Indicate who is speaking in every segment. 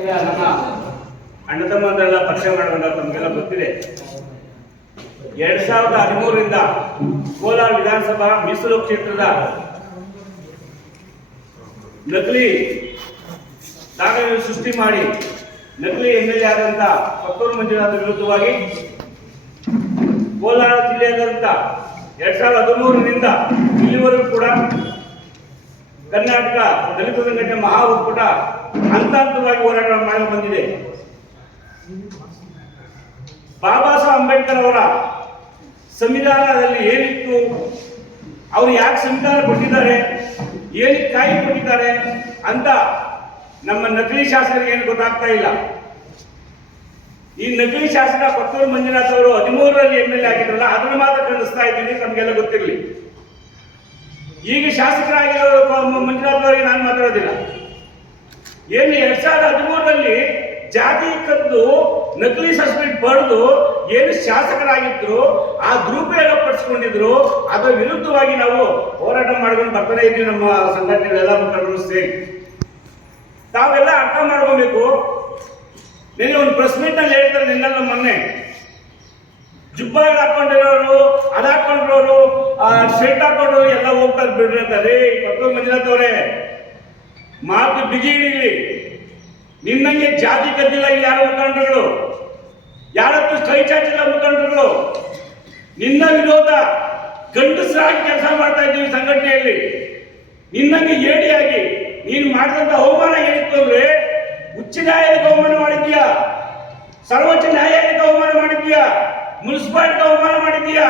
Speaker 1: ನಮ್ಮ ಅಣ್ಣ ತಮ್ಮಂದರೆಲ್ಲ ಪರಿಚಯ ಮಾಡೋಣ ತಮಗೆಲ್ಲ ಗೊತ್ತಿದೆ. ಎರಡ್ ಸಾವಿರದ ಹದಿಮೂರರಿಂದ ಕೋಲಾರ ವಿಧಾನಸಭಾ ಮೀಸಲು ಕ್ಷೇತ್ರದ ನಕಲಿ ದಾಖಲೆ ಸೃಷ್ಟಿ ಮಾಡಿ ನಕಲಿ ಎಂ ಎಲ್ ಎ ಆದಂತ ಪಕ್ಕೂರು ಮಂಜುನಾಥ ವಿರುದ್ಧವಾಗಿ ಕೋಲಾರ ಜಿಲ್ಲೆಯಾದಂತ ಎರಡ್ ಸಾವಿರದ ಹದಿಮೂರರಿಂದ ಇಲ್ಲಿವರೆಗೂ ಕೂಡ ಕರ್ನಾಟಕ ದಲಿತ ಸಂಘಟನೆ ಮಹಾ ಒಕ್ಕೂಟ ಹಂತ ಹಂತವಾಗಿ ಹೋರಾಟ ಮಾಡಲು ಬಂದಿದೆ. ಬಾಬಾ ಸಾಹೇಬ್ ಅಂಬೇಡ್ಕರ್ ಅವರ ಸಂವಿಧಾನದಲ್ಲಿ ಏನಿತ್ತು, ಅವರು ಯಾಕೆ ಸಂವಿಧಾನ ಕೊಟ್ಟಿದ್ದಾರೆ ಏನಕ್ಕೆ ಕಾಯಿ ಕೊಟ್ಟಿದ್ದಾರೆ ಅಂತ ನಮ್ಮ ನಕಲಿ ಶಾಸಕರಿಗೆ ಏನು ಗೊತ್ತಾಗ್ತಾ ಇಲ್ಲ. ಈ ನಕಲಿ ಶಾಸಕ ಪತ್ತೂರು ಮಂಜುನಾಥ್ ಅವರು ಹದಿಮೂರರಲ್ಲಿ ಎಂ ಎಲ್ ಎ ಆಗಿದ್ರಲ್ಲ, ಅದನ್ನು ಮಾತ್ರ ಖಂಡಿಸ್ತಾ ಇದ್ದೀನಿ ನಮಗೆಲ್ಲ ಗೊತ್ತಿರಲಿ. ಈಗ ಶಾಸಕರಾಗಿರೋ ಪ- ಮಂಜುನಾಥ್ ಅವರಿಗೆ ನಾನು ಮಾತಾಡೋದಿಲ್ಲ. ಏನು ಎರಡ್ ಸಾವಿರದ ಹದಿಮೂರರಲ್ಲಿ ಜಾತಿ ಕದ್ದು ನಕಲಿ ಸರ್ಟಿಫಿಕೇಟ್ ಬರೆದು ಏನು ಶಾಸಕರಾಗಿದ್ರು, ಆ ದುರುಪಯೋಗ ಪಡಿಸ್ಕೊಂಡಿದ್ರು ಅದರ ವಿರುದ್ಧವಾಗಿ ನಾವು ಹೋರಾಟ ಮಾಡ್ಕೊಂಡು ಬರ್ತಾನೆ ಇದ್ವಿ ನಮ್ಮ ಸಂಘಟನೆ ಎಲ್ಲ ಮುಖಂಡರು ಸೇರಿ. ತಾವೆಲ್ಲ ಅರ್ಥ ಮಾಡ್ಕೋಬೇಕು. ನಿನ್ನೆ ಒಂದು ಪ್ರೆಸ್ ಮೀಟ್ನಲ್ಲಿ ಹೇಳ್ತಾರೆ ನಿನ್ನೆಲ್ಲ ಮೊನ್ನೆ. ಜುಬ್ಬಾಗಿ ಹಾಕೊಂಡಿರೋರು, ಅದ್ ಹಾಕೊಂಡಿರೋರು ಶರ್ಟ್ ಹಾಕೊಂಡ್ರು ಎಲ್ಲ ಹೋಗ್ತಾರೆ ಬಿಡ್ರಿ ಪತ್ತೊಂದು ಮಂಜುನಾಥ್ ಅವರೇ, ಮಾತು ಬಿಗಿ ಹಿಡೀಲಿ ನಿನ್ನಂಗೆ ಜಾತಿ ಕದ್ದಿಲ್ಲ ಇಲ್ಲಿ ಯಾರು ಮುಖಂಡರುಗಳು? ಯಾರತ್ತು ಕೈ ಚಾಚಿಲ್ಲ ಮುಖಂಡರುಗಳು? ನಿನ್ನ ವಿರೋಧ ಗಂಡಸರಾಗಿ ಕೆಲಸ ಮಾಡ್ತಾ ಇದ್ದೀವಿ ಸಂಘಟನೆಯಲ್ಲಿ. ನಿನ್ನಂಗೆ ಏಡಿಯಾಗಿ ನೀನು ಮಾಡಿದಂತ ಅವಮಾನ ಏನಿತ್ತು ಅಂದ್ರೆ, ಉಚ್ಚ ನ್ಯಾಯಾಲಯಕ್ಕೆ ಅವಮಾನ ಮಾಡಿದ್ಯಾ? ಸರ್ವೋಚ್ಚ ನ್ಯಾಯಾಲಯಕ್ಕೆ ಅವಮಾನ ಮಾಡಿದ್ಯಾ? ಮುನ್ಸಿಪಾಲಿಟಿಗೆ ಅವಮಾನ ಮಾಡಿದ್ಯಾ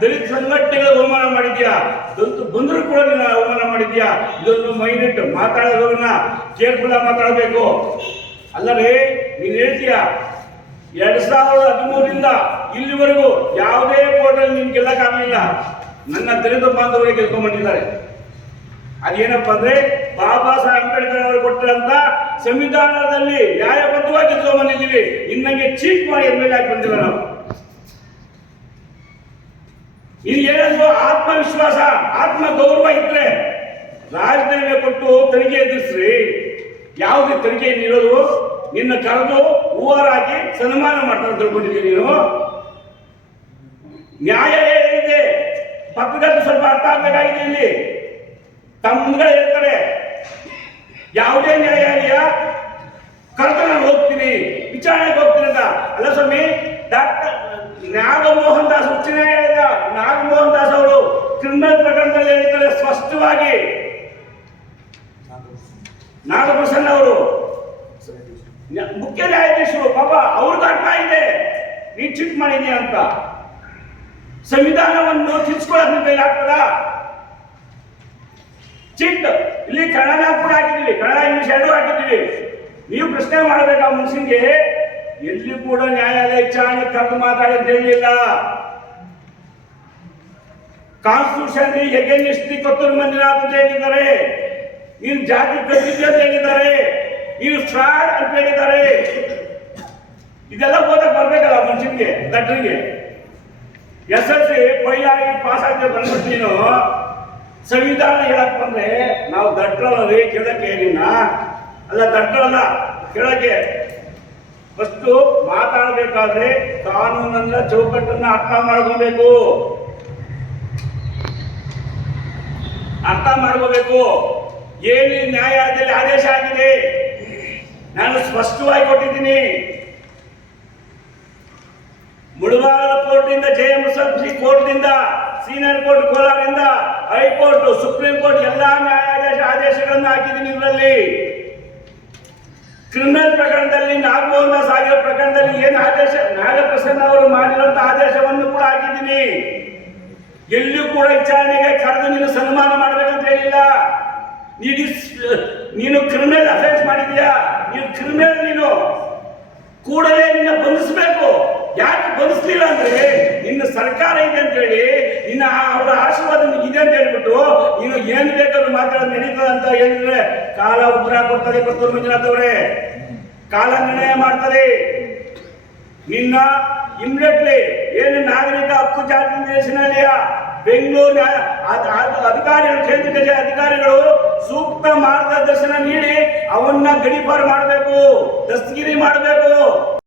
Speaker 1: ದಲಿತ ಸಂಘಟನೆಗಳ ಅವಮಾನ ಮಾಡಿದ್ಯಾ ದಲಿತ ಬಂದರೂ ಕೂಡ ನೀನು ಅವಮಾನ ಮಾಡಿದ್ಯಾ ಇದೊಂದು ಮೈನಿಟ್ ಮಾತಾಡೋದನ್ನ ಕೇರ್ಫುಲ್ ಮಾತಾಡಬೇಕು. ಅಲ್ಲರೇ ನೀನ್ ಹೇಳ್ತೀಯ? ಎರಡ್ ಸಾವಿರದ ಹದಿಮೂರರಿಂದ ಇಲ್ಲಿವರೆಗೂ ಯಾವುದೇ ಕೋರ್ಟಲ್ಲಿ ನಿನ್ ಗೆಲ್ಲಕ್ಕಾಗಲಿಲ್ಲ ನನ್ನ ದಲಿತ ಬಾಂಧವರಿಗೆ ಗೆಲ್ಕೊಂಡ್ಬಂದಿದ್ದಾರೆ ಅದೇನಪ್ಪ ಅಂದ್ರೆ, ಬಾಬಾ ಸಾಹೇಬ್ ಅಂಬೇಡ್ಕರ್ ಅವರು ಕೊಟ್ಟಿರಂತ ಸಂವಿಧಾನದಲ್ಲಿ ನ್ಯಾಯಬದ್ಧವಾಗಿ ಬಂದಿದ್ದೀವಿ. ಇನ್ನಂಗೆ ಚೀಟ್ ಮಾಡಿ ಎಂ ಎಲ್ ಬಂದಿಲ್ಲ ನಾವು. ಇದು ಏನಂದ್ರು ಆತ್ಮವಿಶ್ವಾಸ ಆತ್ಮ ಗೌರವ ಇದ್ರೆ ರಾಜೀನಾಮೆ ಕೊಟ್ಟು ತನಿಖೆ ಎದುರಿಸ್ರಿ. ಯಾವುದೇ ತನಿಖೆ ನೀಡೋದು ನಿನ್ನ ಕರೆದು ಹೂವಾರಾಕಿ ಸನ್ಮಾನ ಮಾಡ್ತಾರೆ ತಿಳ್ಕೊಂಡಿದ್ದೀನಿ ನೀನು. ನ್ಯಾಯ ಏನಿದೆ ಪಕ್ಕದಲ್ಲಿ ಸ್ವಲ್ಪ ಅರ್ಥ ಆಗ್ಬೇಕಾಗಿದೆ ಇಲ್ಲಿ. ತಮ್ಮಗಳು ಹೇಳ್ತಾರೆ. ಯಾವುದೇ ನ್ಯಾಯಾಲಯ ಕರೆದು ಕರ್ತನ ಹೋಗ್ತೀನಿ. ವಿಚಾರಣೆಗೆ ಹೋಗ್ತೀನಿ ಅಂತ. ಅಲ್ಲ ಸ್ವಾಮಿ ಡಾಕ್ಟರ್ ನ್ಯಾಯಾಲಯದ ನಾಗಮೋಹನ್ ದಾಸ್ ಅವರು ಕ್ರಿಮಿನಲ್ ಪ್ರಕರಣದಲ್ಲಿ ಹೇಳ್ತಾರೆ ಸ್ಪಷ್ಟವಾಗಿ. ನಾಗಪ್ರಸನ್ನ ಅವರು. ಮುಖ್ಯ ನ್ಯಾಯಾಧೀಶರು, ಪಾಪ ಅವ್ರಿಗೆ ಅರ್ಥ ಇದೆ. ನೀನ್ ಚಿಟ್ ಮಾಡಿದ್ಯಾ ಅಂತ. ಸಂವಿಧಾನವನ್ನು ತಿರ್ಸ್ಕೊಳ್ಳೋದ್ ನಿನ್ ಕೈಲಿ ಆಗ್ತದ? ಚಿಟ್ ಇಲ್ಲಿ ಕನ್ನಡ ಕೂಡ ಹಾಕಿದ್ದೀವಿ. ಕನ್ನಡ, ಇಂಗ್ಲಿಷ್ ಎರಡೂ ಹಾಕಿದ್ದೀವಿ. ನೀವು ಪ್ರಶ್ನೆ ಮಾಡಬೇಕಾ ಆ ಮನುಷ್ಯನಿಗೆ ಎಲ್ಲಿ ಕೂಡ ನ್ಯಾಯಾಲಯ ಚಾಣಿ ಕರೆದು ಮಾತಾಡಿ ಅಂತ ಹೇಳಿಲ್ಲ ಕಾನ್ಸ್ಟಿಟ್ಯೂಷನ್ ಎಗೇನಿಸ್ಟ್ ಕೊತ್ತೂರು ಮಂಜುನಾಥ್ ಅಂತ ಹೇಳಿದ್ದಾರೆ ನೀನು ಜಾತಿ ಕಟ್ಟಿದ್ದೆ ಅಂತ ಹೇಳಿದ್ದಾರೆ ನೀನು ಫ್ರಾಡ್ ಅಂತ ಹೇಳಿದ್ದಾರೆ ಇದೆಲ್ಲ ಓದಕ್ಕೆ ಬರ್ಬೇಕಲ್ಲ ಮನುಷ್ಯನಿಗೆ ದಟ್ಟರಿಗೆ ಎಸ್ ಎಲ್ ಸಿ ಫೈಲ್ ಆಗಿ ಪಾಸ್ ಆಗಿ ಬಂದ್ಬಿಟ್ಟು ಸಂವಿಧಾನ ಹೇಳಕ್ ಬಂದ್ರೆ ನಾವು ದಡ್ಡರಲ್ಲ ರೀ ಕೇಳಕ್ಕೆ ನಿನ್ನ. ಅಲ್ಲ ದಡ್ಡರಲ್ಲ ಕೇಳಕ್ಕೆ. ಫಸ್ಟು ಮಾತಾಡಬೇಕಾದ್ರೆ ಕಾನೂನನ್ನ, ಚೌಕಟ್ಟನ್ನ ಅರ್ಥ ಮಾಡ್ಕೋಬೇಕು. ಅರ್ಥ ಮಾಡ್ಕೋಬೇಕು. ಏನು ನ್ಯಾಯಾಲಯದಲ್ಲಿ ಆದೇಶ ಆಗಿದೆ. ನಾನು ಸ್ಪಷ್ಟವಾಗಿ ಕೊಟ್ಟಿದ್ದೀನಿ. ಮುಳಬಾಗಲ ಕೋರ್ಟಿಂದ ಜೆ ಎಂ ಸಿ ಕೋರ್ಟ್ನಿಂದ, ಸೀನಿಯರ್ ಕೋರ್ಟ್ ಕೋಲಾರಿಂದ ಹೈಕೋರ್ಟ್, ಸುಪ್ರೀಂ ಕೋರ್ಟ್ ಎಲ್ಲಾ ನ್ಯಾಯಾಧೀಶ ಆದೇಶಗಳನ್ನು ಹಾಕಿದ್ದೀನಿ ಇದರಲ್ಲಿ ಕ್ರಿಮಿನಲ್ ಪ್ರಕರಣದಲ್ಲಿ ನಾಗಮೋಹನ್ ದಾಸ್ ಆಗಿರೋ ಪ್ರಕರಣದಲ್ಲಿ ಏನು ಆದೇಶ, ನಾಗಪ್ರಸನ್ನ ಅವರು ಮಾಡಿರುವಂತಹ ಆದೇಶವನ್ನು ಕೂಡ ಹಾಕಿದ್ದೀನಿ. ಎಲ್ಲಿಯೂ ಕೂಡ ವಿಚಾರಣೆಗೆ ಕರೆದು ನೀನು ಸನ್ಮಾನ ಮಾಡಬೇಕಂತ ಹೇಳಿಲ್ಲ. ನೀನು ನೀನು ಕ್ರಿಮಿನಲ್ ಅಫೆನ್ಸ್ ಮಾಡಿದ್ಯಾ ನೀನು ಕ್ರಿಮಿನಲ್ ನೀನು. ಕೂಡಲೇ ನಿನ್ನ ಬಂಧಿಸಬೇಕು. ಯಾಕೆ ಬಂಧಿಸ್ಲಿಲ್ಲ ಅಂದ್ರೆ ನಿನ್ನ ಸರ್ಕಾರ ಇದೆ ಅಂತ ಹೇಳಿ, ನಿನ್ನ ಅವರ ಆಶೀರ್ವಾದ ಇದೆ ಅಂತ ಹೇಳ್ಬಿಟ್ಟು ನೀನು ಏನ್ ಬೇಕಾದ್ರೂ ಮಾತಾಡೋದು ನಡೀತದೆ ಅಂತ ಹೇಳಿದ್ರೆ ಕಾಲ ಉತ್ತರ ಕೊಡ್ತದೆ ಕೊಡ್ತಾರೆ ಮಂಜುನಾಥ್ ಅವರೇ. ಕಾಲ ನಿರ್ಣಯ ಮಾಡ್ತದೆ. ನಿನ್ನ ಇಮಿಡಿಯೇಟ್ಲಿ ಏನು ನಾಗರಿಕ ಹಕ್ಕು ಜಾತಿ ನಿರ್ದೇಶನಾಲಯ ಬೆಂಗಳೂರು ನ್ಯಾಯ- ಅದ್- ಅದ್- ಅಧಿಕಾರಿಗಳು, ಕೇಂದ್ರ ಕಚೇರಿ ಅಧಿಕಾರಿಗಳು ಸೂಕ್ತ ಮಾರ್ಗದರ್ಶನ ನೀಡಿ ಅವನ್ನ ಗಡಿಪಾರು ಮಾಡಬೇಕು, ದಸ್ತಗಿರಿ ಮಾಡಬೇಕು.